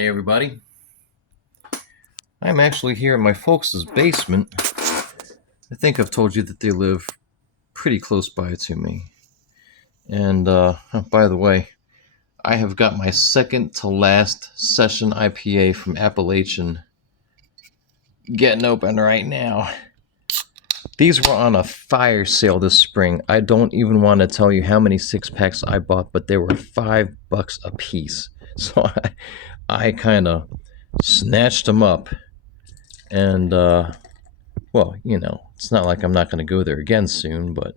Hey everybody, I'm actually here in my folks' basement. I think I've told you that they live pretty close by to me. And by the way, I have got my second to last session IPA from Appalachian getting open right now. These were on a fire sale this spring. I don't even want to tell you how many 6-packs I bought, but they were $5 a piece. So I kind of snatched them up. And well, it's not like I'm not going to go there again soon, but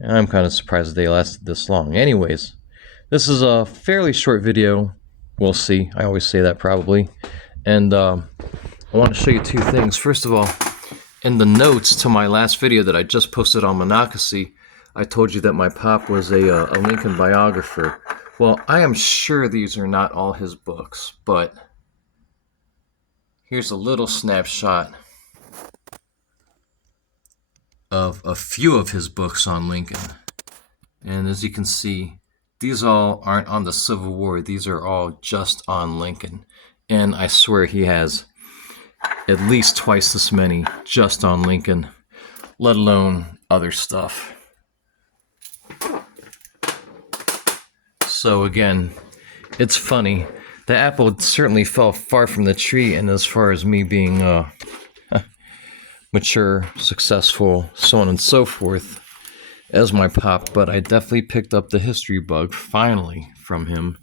I'm kind of surprised that they lasted this long. Anyways, this is a fairly short video. We'll see. I always say that probably. And I want to show you two things. First of all, in the notes to my last video that I just posted on Monacacy, I told you that my pop was a Lincoln biographer. Well, I am sure these are not all his books, but here's a little snapshot of a few of his books on Lincoln. And as you can see, these all aren't on the Civil War. These are all just on Lincoln. And I swear he has at least twice this many just on Lincoln, let alone other stuff. So again, it's funny. The apple certainly fell far from the tree, and as far as me being mature, successful, so on and so forth, as my pop, but I definitely picked up the history bug finally from him.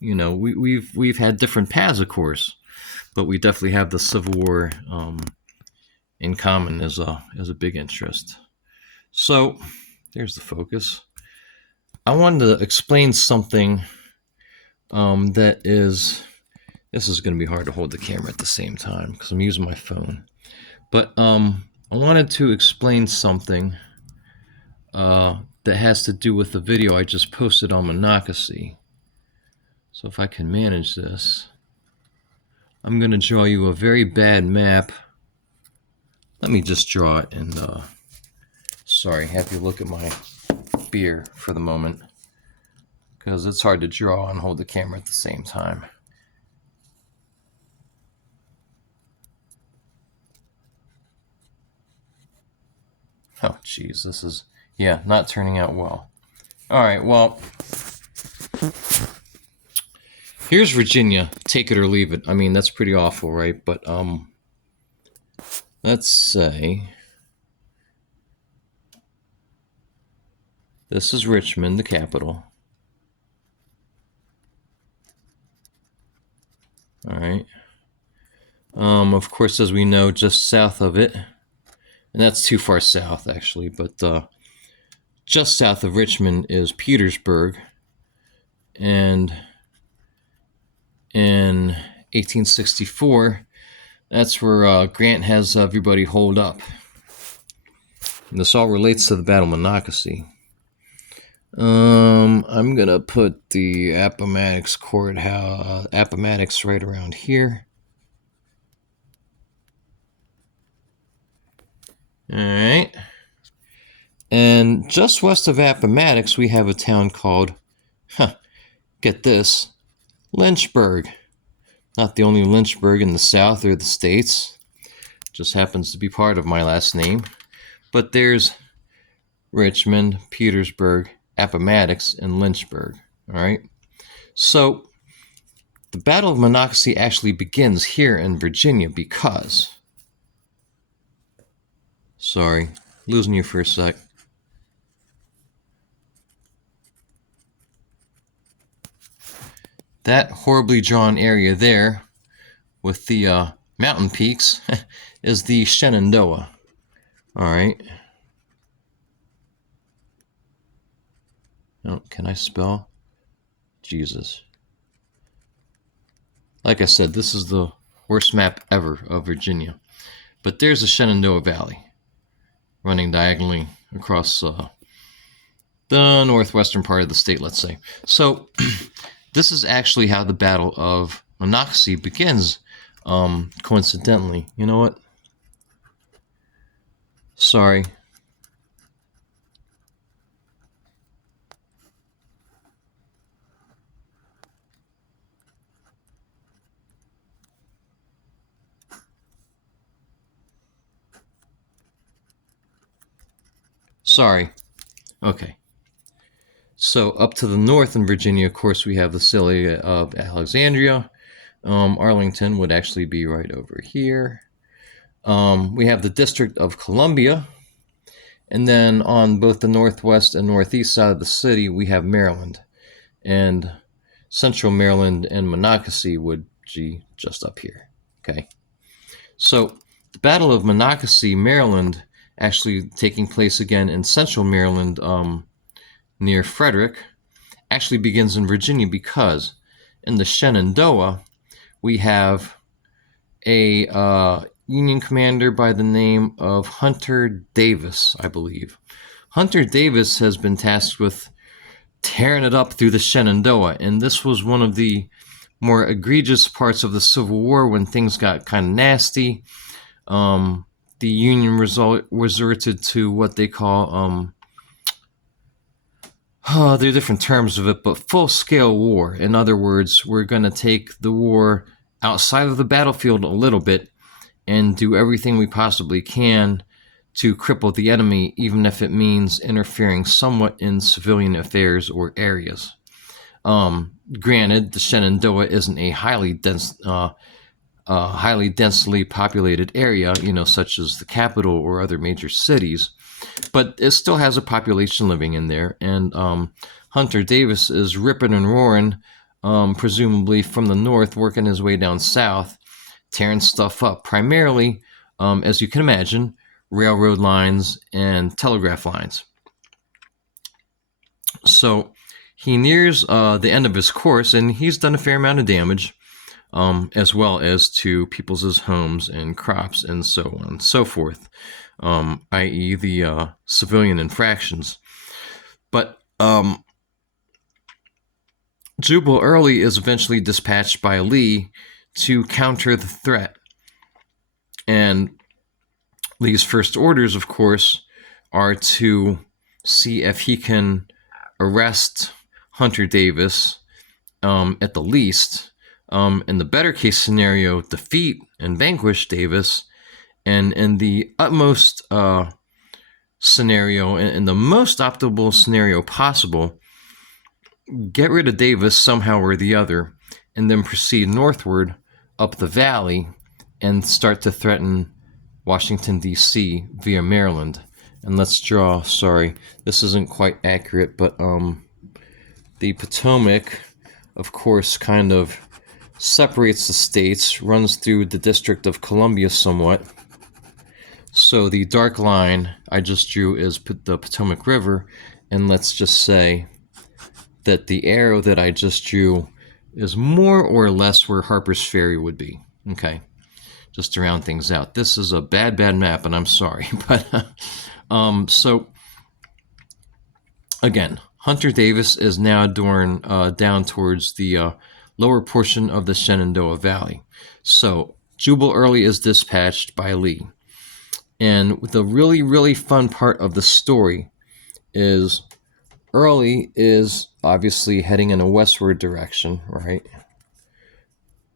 We've had different paths, of course, but we definitely have the Civil War in common as a big interest. So there's the focus. I wanted to explain something that is. This is going to be hard to hold the camera at the same time because I'm using my phone. But I wanted to explain something that has to do with the video I just posted on Monocacy. So if I can manage this, I'm going to draw you a very bad map. Let me just draw it and, sorry, have you look at my beer for the moment, because it's hard to draw and hold the camera at the same time. Oh, geez, this is, not turning out well. All right, well, here's Virginia. Take it or leave it. I mean, that's pretty awful, right? But let's say this is Richmond, the capital. All right. Of course, as we know, just south of it, and that's too far south, actually, but just south of Richmond is Petersburg. And in 1864, that's where Grant has everybody holed up. And this all relates to the Battle of Monocacy. I'm going to put the Appomattox Courthouse, Appomattox right around here. All right. And just west of Appomattox, we have a town called, get this, Lynchburg. Not the only Lynchburg in the South or the States. Just happens to be part of my last name. But there's Richmond, Petersburg, Appomattox, and Lynchburg. All right. So the Battle of Monocacy actually begins here in Virginia because, sorry, losing you for a sec. That horribly drawn area there with the mountain peaks is the Shenandoah. All right. Oh, can I spell? Jesus. Like I said, this is the worst map ever of Virginia. But there's the Shenandoah Valley running diagonally across the northwestern part of the state, let's say. So this is actually how the Battle of Monocacy begins, coincidentally. You know what? Sorry. Sorry. Okay. So up to the north in Virginia, of course, we have the city of Alexandria. Arlington would actually be right over here. We have the District of Columbia. And then on both the northwest and northeast side of the city, we have Maryland. And Central Maryland and Monacacy would be just up here. Okay. So the Battle of Monacacy, Maryland, actually taking place again in Central Maryland, near Frederick, actually begins in Virginia because in the Shenandoah, we have a Union commander by the name of Hunter Davis, I believe. Hunter Davis has been tasked with tearing it up through the Shenandoah, and this was one of the more egregious parts of the Civil War when things got kind of nasty. The Union resorted to what they call there are different terms of it, but full-scale war. In other words, we're going to take the war outside of the battlefield a little bit and do everything we possibly can to cripple the enemy, even if it means interfering somewhat in civilian affairs or areas. Granted, the Shenandoah isn't a highly densely populated area, such as the capital or other major cities, but it still has a population living in there. And Hunter Davis is ripping and roaring, presumably from the north, working his way down south, tearing stuff up, primarily, as you can imagine, railroad lines and telegraph lines. So he nears the end of his course, and he's done a fair amount of damage, as well as to people's homes and crops and so on and so forth, i.e. the civilian infractions. But Jubal Early is eventually dispatched by Lee to counter the threat. And Lee's first orders, of course, are to see if he can arrest Hunter Davis, at the least. In the better case scenario, defeat and vanquish Davis. And in the utmost scenario, in the most optimal scenario possible, get rid of Davis somehow or the other, and then proceed northward up the valley and start to threaten Washington, D.C. via Maryland. And let's draw, sorry, this isn't quite accurate, but the Potomac, of course, kind of separates the states, runs through the District of Columbia somewhat. So the dark line I just drew is the Potomac River, and let's just say that the arrow that I just drew is more or less where Harper's Ferry would be. Okay, just to round things out. This is a bad map, and I'm sorry. But so, again, Hunter Davis is now down towards the lower portion of the Shenandoah Valley. So Jubal Early is dispatched by Lee. And the really, really fun part of the story is Early is obviously heading in a westward direction, right?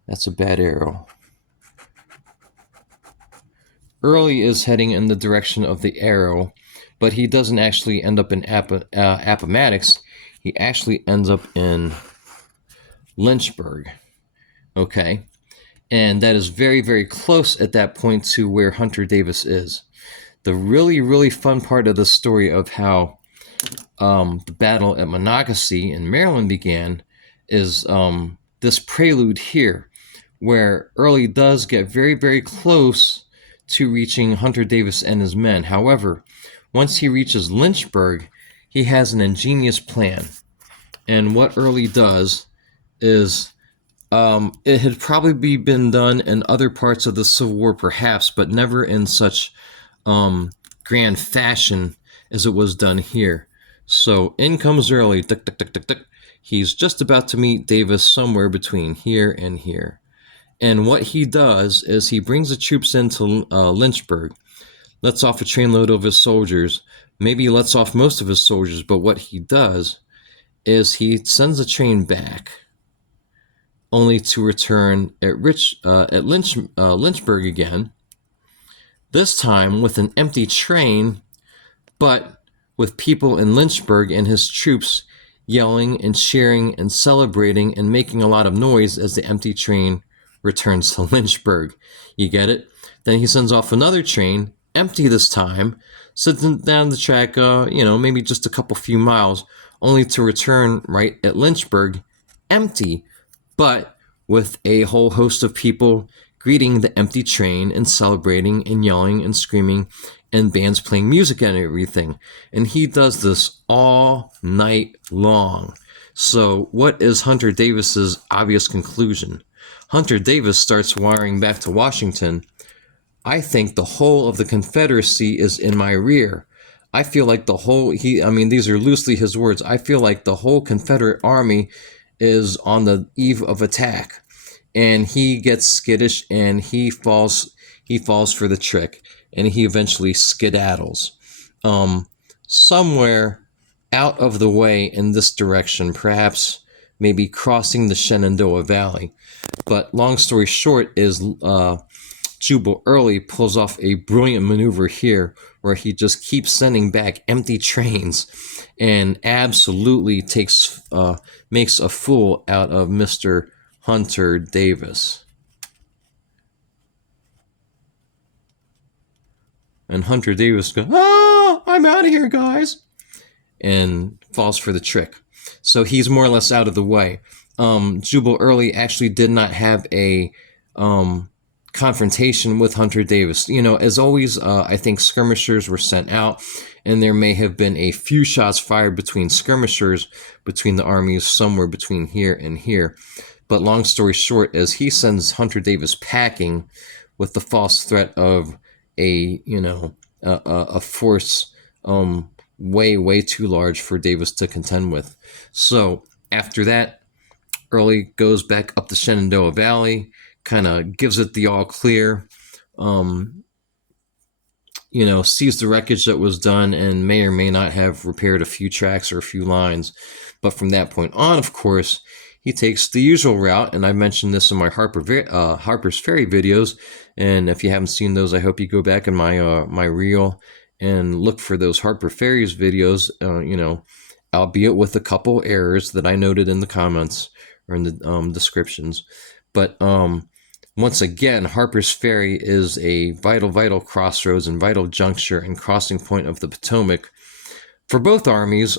That's a bad arrow. Early is heading in the direction of the arrow, but he doesn't actually end up in Appomattox. He actually ends up in Lynchburg, okay? And that is very, very close at that point to where Hunter Davis is. The really, really fun part of the story of how the battle at Monacacy in Maryland began is this prelude here, where Early does get very, very close to reaching Hunter Davis and his men. However, once he reaches Lynchburg, he has an ingenious plan. And what Early does is, it had probably been done in other parts of the Civil War perhaps, but never in such grand fashion as it was done here. So in comes Early. Duck, duck, duck, duck, duck. He's just about to meet Davis somewhere between here and here. And what he does is he brings the troops into Lynchburg, lets off a trainload of his soldiers, maybe lets off most of his soldiers, but what he does is he sends a train back, only to return at Lynchburg again, this time with an empty train, but with people in Lynchburg and his troops yelling and cheering and celebrating and making a lot of noise as the empty train returns to Lynchburg. You get it? Then he sends off another train, empty this time, sends down the track, maybe just a few miles, only to return right at Lynchburg, empty, but with a whole host of people greeting the empty train and celebrating and yelling and screaming and bands playing music and everything. And he does this all night long. So what is Hunter Davis's obvious conclusion? Hunter Davis starts wiring back to Washington. I think the whole of the Confederacy is in my rear. I feel like these are loosely his words. I feel like the whole Confederate army is on the eve of attack. And he gets skittish and he falls for the trick, and he eventually skedaddles somewhere out of the way in this direction, perhaps maybe crossing the Shenandoah Valley. But long story short is Jubal Early pulls off a brilliant maneuver here where he just keeps sending back empty trains and absolutely makes a fool out of Mr. Hunter Davis. And Hunter Davis goes, I'm out of here, guys, and falls for the trick. So he's more or less out of the way. Jubal Early actually did not have a confrontation with Hunter Davis. As always, I think skirmishers were sent out, and there may have been a few shots fired between skirmishers, between the armies, somewhere between here and here. But long story short, as he sends Hunter Davis packing with the false threat of a force way too large for Davis to contend with. So after that, Early goes back up the Shenandoah Valley, kind of gives it the all clear, sees the wreckage that was done and may or may not have repaired a few tracks or a few lines. But from that point on, of course, he takes the usual route, and I mentioned this in my Harper's Ferry videos. And if you haven't seen those, I hope you go back in my reel and look for those Harper Ferry's videos. Albeit with a couple errors that I noted in the comments or in the descriptions. But once again, Harper's Ferry is a vital crossroads and vital juncture and crossing point of the Potomac for both armies,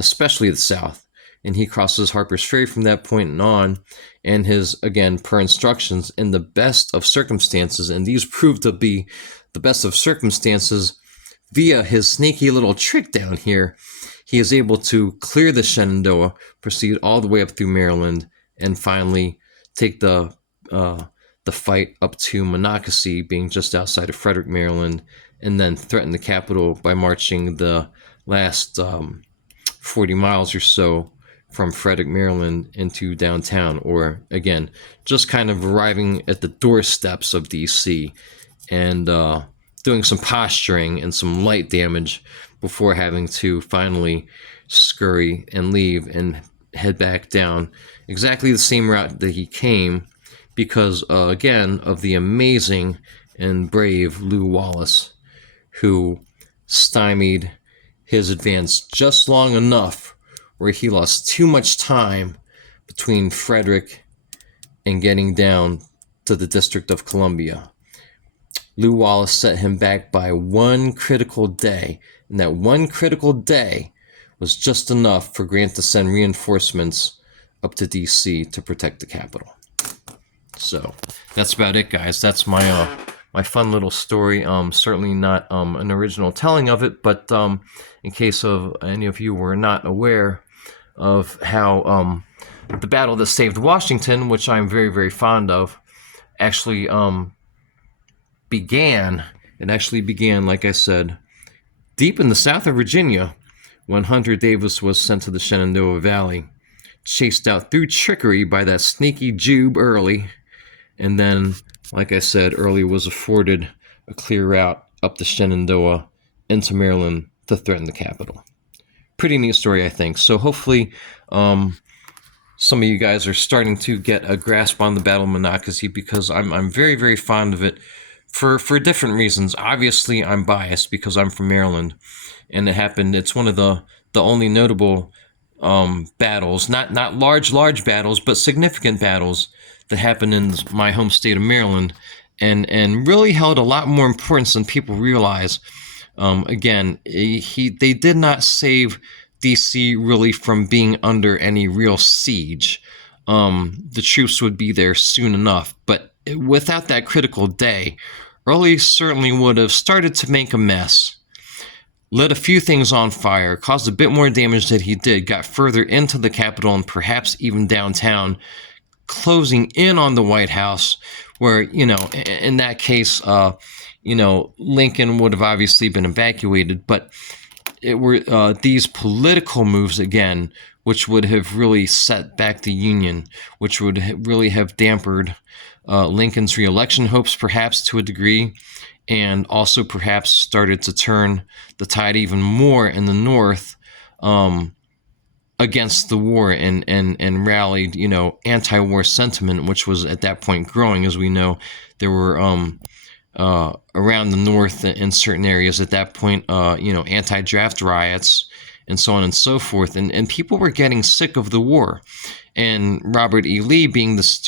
especially the South. And he crosses Harper's Ferry from that point on, and his, again, per instructions, in the best of circumstances, and these proved to be the best of circumstances via his sneaky little trick down here, he is able to clear the Shenandoah, proceed all the way up through Maryland, and finally take the fight up to Monacacy, being just outside of Frederick, Maryland, and then threaten the capital by marching the last 40 miles or so from Frederick, Maryland into downtown, or again, just kind of arriving at the doorsteps of DC and doing some posturing and some light damage before having to finally scurry and leave and head back down exactly the same route that he came, because again, of the amazing and brave Lew Wallace, who stymied his advance just long enough where he lost too much time between Frederick and getting down to the District of Columbia. Lew Wallace set him back by one critical day, and that one critical day was just enough for Grant to send reinforcements up to D.C. to protect the capital. So that's about it, guys. That's my fun little story. Certainly not an original telling of it, but in case of any of you were not aware of how the battle that saved Washington, which I'm very, very fond of, actually began. It actually began, like I said, deep in the south of Virginia, when Hunter Davis was sent to the Shenandoah Valley, chased out through trickery by that sneaky Jube Early, and then, like I said, Early was afforded a clear route up the Shenandoah into Maryland to threaten the capital. Pretty neat story, I think. So hopefully some of you guys are starting to get a grasp on the Battle of Monocacy, because I'm very, very fond of it for different reasons. Obviously, I'm biased because I'm from Maryland, and it happened. It's one of the only notable battles, not large battles, but significant battles that happened in my home state of Maryland, and really held a lot more importance than people realize. Again, they did not save DC really from being under any real siege. The troops would be there soon enough, but without that critical day, Early certainly would have started to make a mess, lit a few things on fire, caused a bit more damage than he did, got further into the Capitol and perhaps even downtown, closing in on the White House, where, in that case, Lincoln would have obviously been evacuated, but it were these political moves again, which would have really set back the Union, which would really have dampened Lincoln's reelection hopes, perhaps to a degree, and also perhaps started to turn the tide even more in the North against the war and rallied, anti-war sentiment, which was at that point growing. As we know, there were around the North in certain areas at that point, anti-draft riots and so on and so forth. And people were getting sick of the war. And Robert E. Lee, being as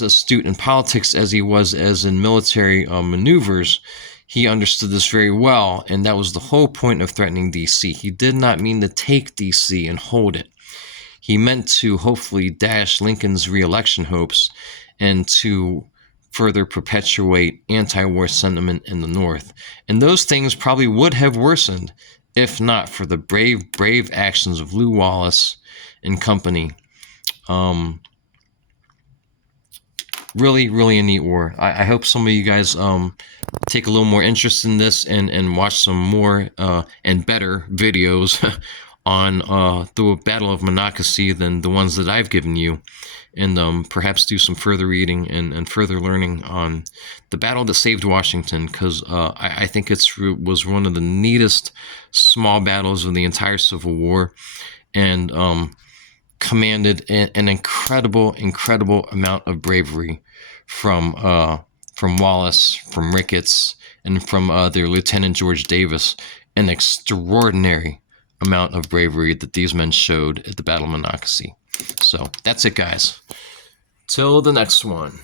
astute in politics as he was as in military maneuvers, he understood this very well, and that was the whole point of threatening D.C. He did not mean to take D.C. and hold it. He meant to hopefully dash Lincoln's reelection hopes and to further perpetuate anti-war sentiment in the North. And those things probably would have worsened if not for the brave actions of Lew Wallace and company. Really, really a neat war. I hope some of you guys take a little more interest in this and watch some more and better videos on the Battle of Monacacy than the ones that I've given you, and perhaps do some further reading and further learning on the battle that saved Washington, because I think it was one of the neatest small battles of the entire Civil War, and commanded an incredible amount of bravery from Wallace, from Ricketts, and from their Lieutenant George Davis. An extraordinary amount of bravery that these men showed at the Battle of Monocacy. So that's it, guys. Till the next one.